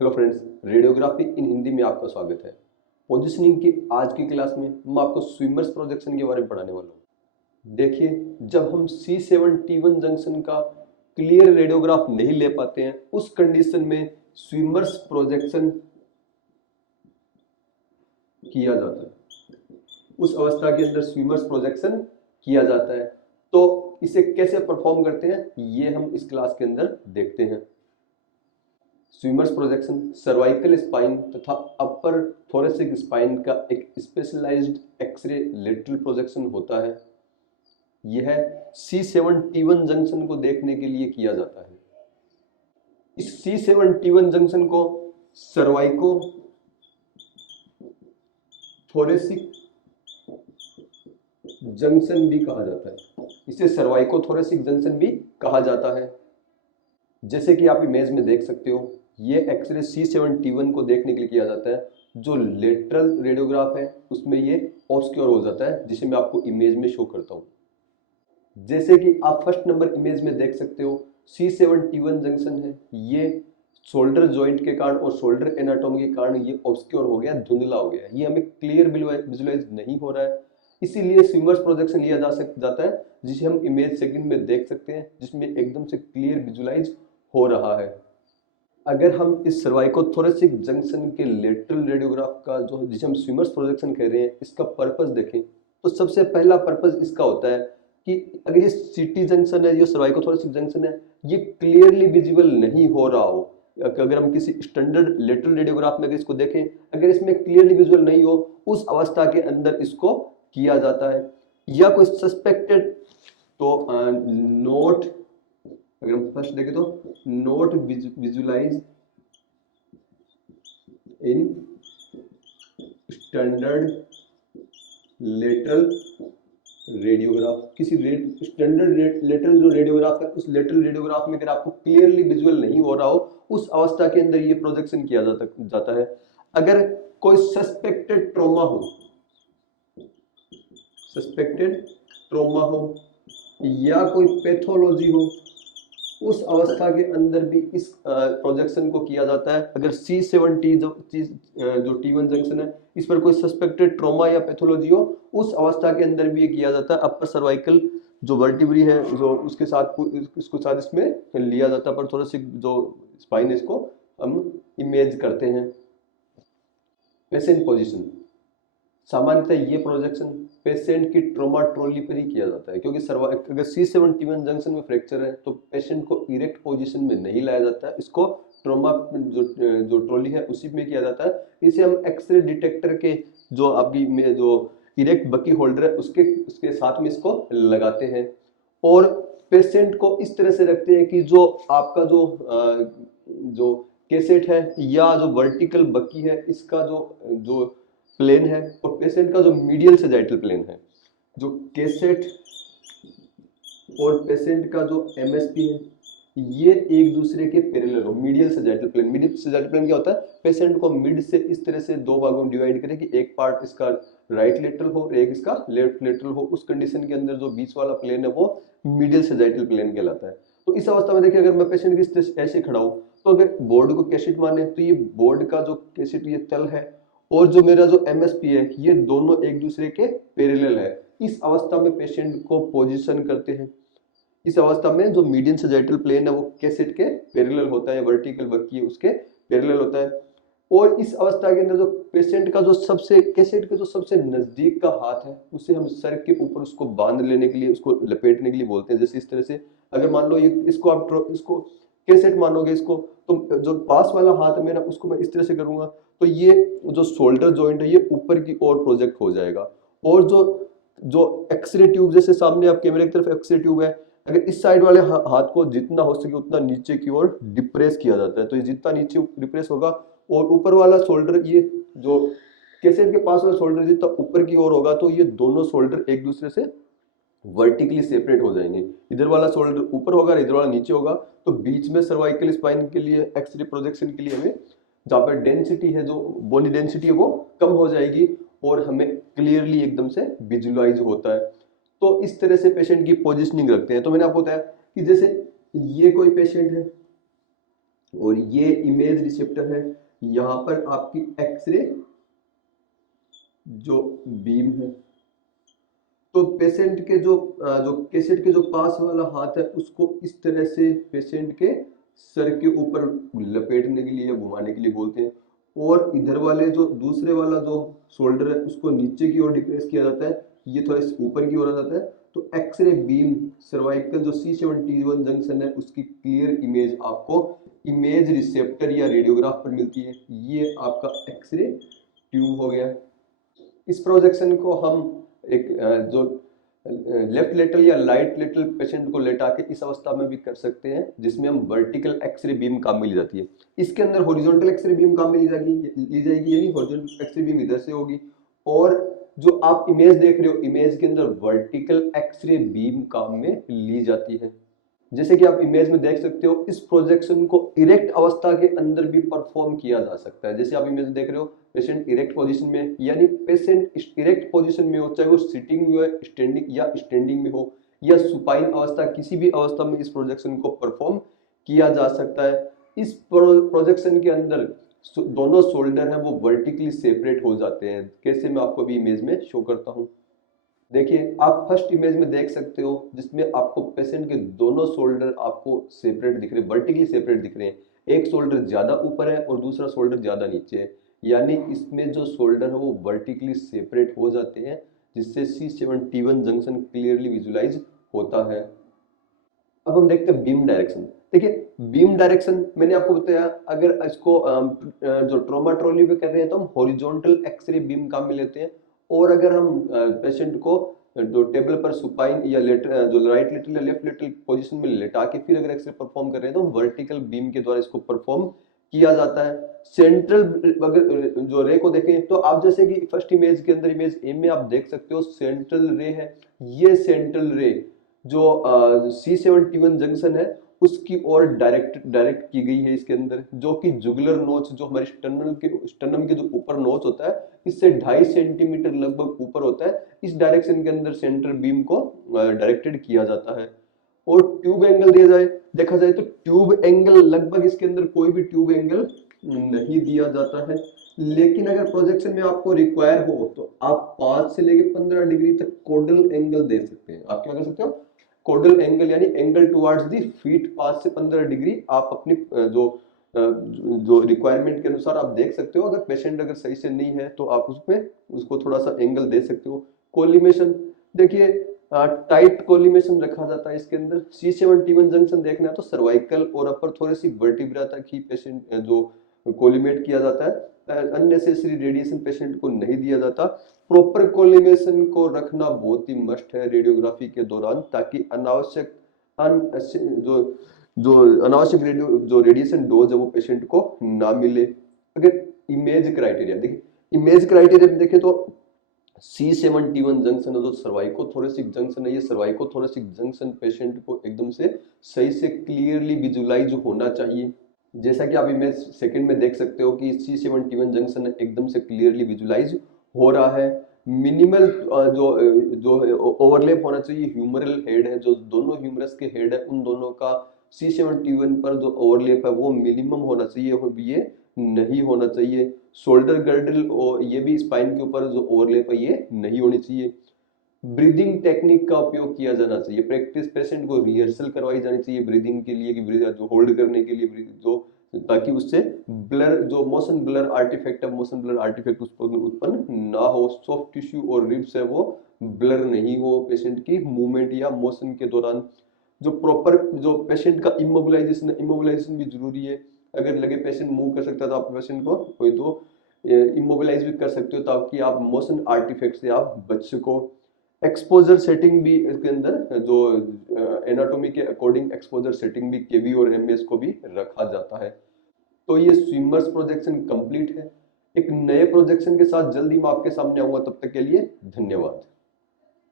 Hello friends, radiography इन हिंदी में आपका स्वागत है। पोजीशनिंग की आज की क्लास में मैं आपको स्विमर्स प्रोजेक्शन के बारे में पढ़ाने वाला हूँ। देखिए, जब हम C7T1 जंक्शन का क्लियर रेडियोग्राफ नहीं ले पाते हैं, उस कंडीशन में स्विमर्स प्रोजेक्शन किया जाता है। उस अवस्था के अंदर स्विमर्स प्रोजेक्शन किया जाता है। तो इसे कैसे परफॉर्म करते हैं, ये हम इस क्लास के अंदर देखते हैं। स्विमर्स प्रोजेक्शन सर्वाइकल स्पाइन तथा अपर थोरेसिक स्पाइन का एक स्पेशलाइज्ड एक्सरे लेटरल प्रोजेक्शन होता है। यह C7T1 जंक्शन को देखने के लिए किया जाता है। इस C7T1 जंक्शन को सर्वाइको थोरेसिक जंक्शन भी कहा जाता है। इसे सर्वाइको थोरेसिक जंक्शन भी कहा जाता है। जैसे कि आप इमेज में देख सकते हो, ये एक्सरे C7T1 को देखने के लिए किया जाता है। जो लेटरल रेडियोग्राफ है उसमें ये ऑब्स्क्योर हो जाता है, जिसे मैं आपको इमेज में शो करता हूँ। जैसे कि आप फर्स्ट नंबर इमेज में देख सकते हो, C7T1 जंक्शन है। ये शोल्डर जॉइंट के कारण और शोल्डर एनाटॉमी के कारण ये ऑब्स्क्योर हो गया, धुंधला हो गया। ये हमें क्लियर विजुलाइज नहीं हो रहा है, इसीलिए स्विमर्स प्रोजेक्शन लिया जाता है, जिसे हम इमेज सेकंड में देख सकते हैं, जिसमें एकदम से क्लियर विजुलाइज हो रहा है। अगर हम इस सर्वाइकोथोरेसिक जंक्शन के लेटरल रेडियोग्राफ का जो जिसे हम स्विमर्स प्रोजेक्शन कह रहे हैं, इसका पर्पस देखें तो सबसे पहला पर्पस इसका होता है कि अगर ये सीटी जंक्शन है, ये सर्वाइकोथोरेसिक जंक्शन है, ये क्लियरली विजिबल नहीं हो रहा हो। अगर हम किसी स्टैंडर्ड लेटरल रेडियोग्राफ में अगर इसको देखें, अगर इसमें क्लियरली विजुअल नहीं हो, उस अवस्था के अंदर इसको किया जाता है। या कोई सस्पेक्टेड तो नोट, अगर हम फर्स्ट देखें तो note visualise in standard lateral radiograph. किसी स्टैंडर्ड लेटरल जो रेडियोग्राफ है, उस लेटरल रेडियोग्राफ में अगर आपको क्लियरली विजुअल नहीं हो रहा हो, उस अवस्था के अंदर ये प्रोजेक्शन किया जाता है। अगर कोई सस्पेक्टेड ट्रॉमा हो या कोई पैथोलॉजी हो, उस अवस्था के अंदर भी इस प्रोजेक्शन को किया जाता है। अगर C7T जो T1 जंक्शन है, इस पर कोई सस्पेक्टेड ट्रॉमा या पैथोलॉजी हो, उस अवस्था के अंदर भी ये किया जाता है। अपर सर्वाइकल जो वर्टिब्री है, जो उसके साथ इसको साथ इसमें लिया जाता है, पर थोड़ा सी जो स्पाइन है, इसको हम इमेज करते हैं। पेशेंट पोजीशन, सामान्यतः ये प्रोजेक्शन पेशेंट की ट्रोमा ट्रॉली पर ही किया जाता है, क्योंकि अगर C7T1 जंक्शन में फ्रैक्चर है तो पेशेंट को इरेक्ट पोजीशन में नहीं लाया जाता है, इसको ट्रोमा जो ट्रॉली है उसी में किया जाता है। इसे हम एक्सरे डिटेक्टर के जो आपकी में जो इरेक्ट बकी होल्डर है उसके साथ में इसको लगाते हैं, और पेशेंट को इस तरह से रखते हैं कि जो आपका जो कैसेट है या जो वर्टिकल बकी है, इसका जो प्लेन है, और पेशेंट का जो मीडियल सेजाइटल प्लेन है, जो कैसेट और पेशेंट का जो MSP है, ये एक दूसरे के पैरेलल हो। मीडियल सेजाइटल प्लेन क्या होता है, पेशेंट को मिड से इस तरह से दो भागों में डिवाइड करें कि एक पार्ट इसका राइट लेटरल हो और एक इसका लेफ्ट लेटरल हो। उस कंडीशन के अंदर जो बीच वाला प्लेन है वो मीडियल सेजाइटल प्लेन कहलाता है। तो इस अवस्था में देखिए, अगर मैं पेशेंट की इस तरह से ऐसे खड़ा हूं, तो अगर बोर्ड को कैसेट माने तो ये बोर्ड का जो कैसेट ये तल है, और जो मेरा जो MSP है, ये दोनों एक दूसरे के पैरेलल है। इस अवस्था में पेशेंट को पोजीशन करते हैं। इस अवस्था में जो मीडियन सेजाइटल प्लेन है वो कैसेट के पैरेलल होता है, वर्टिकल बकी है उसके पैरेलल होता है। और इस अवस्था के अंदर जो पेशेंट का जो कैसेट के जो सबसे नजदीक का हाथ है, उसे हम सर के ऊपर उसको बांध लेने के लिए, उसको लपेटने के लिए बोलते हैं। जैसे इस तरह से, अगर मान लो इसको आप इसको कैसेट मानोगे, इसको तो जो पास वाला हाथ है मेरा, उसको मैं इस तरह से करूंगा, तो ये जो शोल्डर जॉइंट है ये ऊपर की ओर प्रोजेक्ट हो जाएगा। और जो जो एक्सरे ट्यूब, जैसे सामने आप कैमरे की तरफ एक्सरे ट्यूब है, अगर इस साइड वाले हाथ को जितना हो सके उतना नीचे की ओर डिप्रेस किया जाता है, तो ये जितना नीचे डिप्रेस होगा, और ऊपर वाला शोल्डर, ये जो कैसेट के पास वाला शोल्डर जितना ऊपर की ओर होगा, तो ये दोनों शोल्डर एक दूसरे से वर्टिकली सेपरेट हो जाएंगे। इधर वाला शोल्डर ऊपर होगा, इधर वाला नीचे होगा। तो बीच में सर्वाइकल स्पाइन के लिए एक्सरे प्रोजेक्शन के लिए हमें जहाँ पर डेंसिटी है, जो बोनी डेंसिटी है, वो कम हो जाएगी और हमें क्लियरली एकदम से विजुअलाइज होता है। तो इस तरह से पेशेंट की पोजिशनिंग रखते हैं। तो मैंने आपको बताया कि जैसे ये कोई पेशेंट है, और ये इमेज रिसेप्टर है। यहाँ पर आपकी एक्सरे जो बीम है, तो पेशेंट के जो कैसेट के जो पास वाला हाथ है उसको इस तरह से पेशेंट के सर के ऊपर लपेटने के लिए या घुमाने के लिए बोलते हैं, और इधर वाले जो दूसरे वाला जो शोल्डर है उसको नीचे की ओर डिप्रेस किया जाता है, ये थोड़ा इस ऊपर की ओर आ जाता है। तो एक्सरे बीम सर्वाइकल जो C71 जंक्शन है उसकी क्लियर इमेज आपको इमेज रिसेप्टर या रेडियोग्राफ पर मिलती है। ये आपका एक्सरे ट्यूब हो गया। इस प्रोजेक्शन को हम एक जो लेफ्ट लेटरल या राइट लेटरल पेशेंट को लेटा के इस अवस्था में भी कर सकते हैं, जिसमें हम वर्टिकल एक्सरे बीम काम में ली जाती है। इसके अंदर हॉरिजॉन्टल एक्सरे बीम काम में ली जाएगी यानी हॉरिजॉन्टल एक्सरे बीम इधर से होगी, और जो आप इमेज देख रहे हो इमेज के अंदर वर्टिकल एक्सरे बीम काम में ली जाती है। जैसे कि आप इमेज में देख सकते हो, इस प्रोजेक्शन को इरेक्ट अवस्था के अंदर भी परफॉर्म किया जा सकता है। जैसे आप इमेज देख रहे हो, पेशेंट इरेक्ट पोजीशन में, यानी पेशेंट इरेक्ट पोजीशन में हो, चाहे वो सिटिंग में हो, स्टैंडिंग या स्टैंडिंग में हो, या सुपाइन अवस्था, किसी भी अवस्था में इस प्रोजेक्शन को परफॉर्म किया जा सकता है। इस प्रोजेक्शन के अंदर दोनों शोल्डर हैं वो वर्टिकली सेपरेट हो जाते हैं। कैसे, मैं आपको भी इमेज में शो करता हूँ। देखिए, आप फर्स्ट इमेज में देख सकते हो जिसमें आपको पेशेंट के दोनों शोल्डर आपको सेपरेट दिख रहे हैं, वर्टिकली सेपरेट दिख रहे हैं। एक शोल्डर ज्यादा ऊपर है और दूसरा शोल्डर ज्यादा नीचे है, यानी इसमें जो शोल्डर है वो वर्टिकली सेपरेट हो जाते हैं, जिससे C71 जंक्शन क्लियरली विजुलाइज होता है। अब हम देखते हैं बीम डायरेक्शन। देखिए, बीम डायरेक्शन मैंने आपको बताया, अगर इसको जो ट्रॉमा ट्रॉली पे कर रहे हैं तो हम हॉरिजॉन्टल एक्सरे बीम काम में लेते हैं, और अगर हम पेशेंट को जो टेबल पर सुपाइन या लेटर जो राइट लेटरल या लेफ्ट लेटरल पोजीशन में लेटा के फिर अगर एक्सरे परफॉर्म कर रहे हैं तो वर्टिकल बीम के द्वारा इसको परफॉर्म किया जाता है। सेंट्रल अगर जो रे को देखें तो आप जैसे कि फर्स्ट इमेज के अंदर इमेज ए में आप देख सकते हो सेंट्रल रे है। ये सेंट्रल रे जो C71 जंक्शन है उसकी ओर डायरेक्ट की गई है इसके अंदर, जो कि जुगुलर नोच जो हमारे स्टर्नम के जो ऊपर नोच होता है इससे 2.5 सेंटीमीटर लगभग ऊपर होता है, इस डायरेक्शन के अंदर सेंट्रल बीम को डायरेक्टेड किया जाता है। और ट्यूब एंगल देखा जाए तो ट्यूब एंगल लगभग इसके अंदर कोई भी ट्यूब एंगल नहीं दिया जाता है, लेकिन अगर प्रोजेक्शन में आपको रिक्वायर हो तो आप 5 से लेकर 15 डिग्री तक कोडल एंगल दे सकते हैं। आप क्या कर सकते हो, कोडल एंगल यानी एंगल टुवर्ड्स दी फीट 5 से 15 डिग्री आप अपनी जो रिक्वायरमेंट के अनुसार आप देख सकते हो। अगर पेशेंट अगर सही से नहीं है तो आप उसमें उसको थोड़ा सा एंगल दे सकते हो। कोलिमेशन, देखिए टाइट कोलिमेशन रखा जाता है इसके अंदर। C71 जंक्शन देखना है तो सर्वाइकल और अपर थोरेसिक वर्टिब्रा तक ही पेशेंट जो कोलिमेट किया जाता है, अननेसेसरी रेडिएशन पेशेंट को नहीं दिया जाता। प्रॉपर कोलिमेशन को रखना बहुत ही मस्ट है रेडियोग्राफी के दौरान, ताकि अनावश्यक जो जो अनावश्यक रेडिएशन डोज है वो पेशेंट को ना मिले। अगर इमेज क्राइटेरिया देखिए, इमेज क्राइटेरिया में देखें तो C71 जंक्शन है जो सर्वाइकोथोरेसिक जंक्शन है, ये सर्वाइकोथोरेसिक जंक्शन पेशेंट को एकदम से सही से क्लियरली विजुलाइज होना चाहिए। जैसा कि आप इमेज सेकंड में देख सकते हो कि C71 जंक्शन एकदम से क्लियरली विजुलाइज हो रहा है। मिनिमल जो ओवरलैप होना चाहिए, ह्यूमरल हेड है जो दोनों ह्यूमरस के हेड है उन दोनों का C71 पर जो ओवरलैप है वो मिनिमम होना चाहिए, और ये नहीं होना चाहिए। शोल्डर गर्डल और ये भी स्पाइन के ऊपर जो ओवरलैप है ये नहीं होनी चाहिए। ब्रीदिंग टेक्निक का उपयोग किया जाना चाहिए, प्रैक्टिस पेशेंट को रिहर्सल करवाई जानी चाहिए ब्रीदिंग के लिए, कि जो होल्ड करने के लिए जो, ताकि उससे ब्लर जो मोशन ब्लर आर्टिफैक्ट है, मोशन ब्लर आर्टिफैक्ट उस पर उत्पन्न ना हो, सॉफ्ट टिश्यू और रिब्स है वो ब्लर नहीं हो पेशेंट की मूवमेंट या मोशन के दौरान। जो प्रॉपर जो पेशेंट का इमोबिलाइजेशन है, इमोबिलाइजेशन भी जरूरी है। अगर लगे पेशेंट मूव कर सकता है तो आप पेशेंट को कोई तो इमोबिलाइज भी कर सकते हो, ताकि आप मोशन आर्टिफैक्ट से आप बच सको। एक्सपोजर सेटिंग भी इसके अंदर जो एनाटॉमी के अकॉर्डिंग एक्सपोजर सेटिंग भी केवी और एमएस को भी रखा जाता है। तो ये स्विमर्स प्रोजेक्शन कंप्लीट है। एक नए प्रोजेक्शन के साथ जल्दी मैं आपके सामने आऊंगा, तब तक के लिए धन्यवाद।